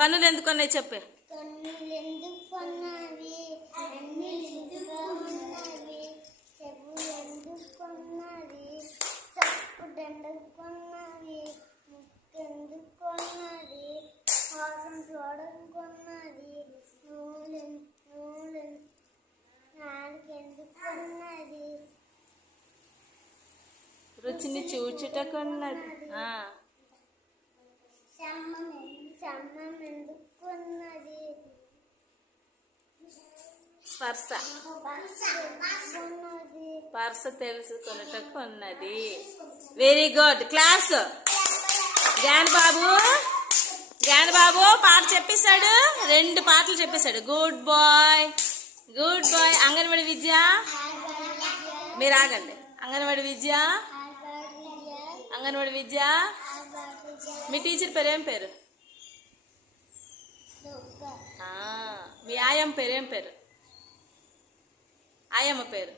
కన్నులు ఎందుకు ఉన్నాయి చెప్పే. రుచిని చూచుటకున్నది. స్పర్శ స్పర్శ తెలుసుకొనుటకు ఉన్నది. Very good. క్లాస్. జ్ఞానబాబు పాట చెప్పేశాడు. 2 పాటలు చెప్పేశాడు. Good boy, good boy. Anganwadi Vidya, మీరు ఆగండి. అంగన్వాడి విద్య, అంగన్వాడి విద్య. మీ టీచర్ పేరు ఏం పేరు? మీ ఆయమ్మ పేరు ఏం పేరు? ఆయమ్మ పేరు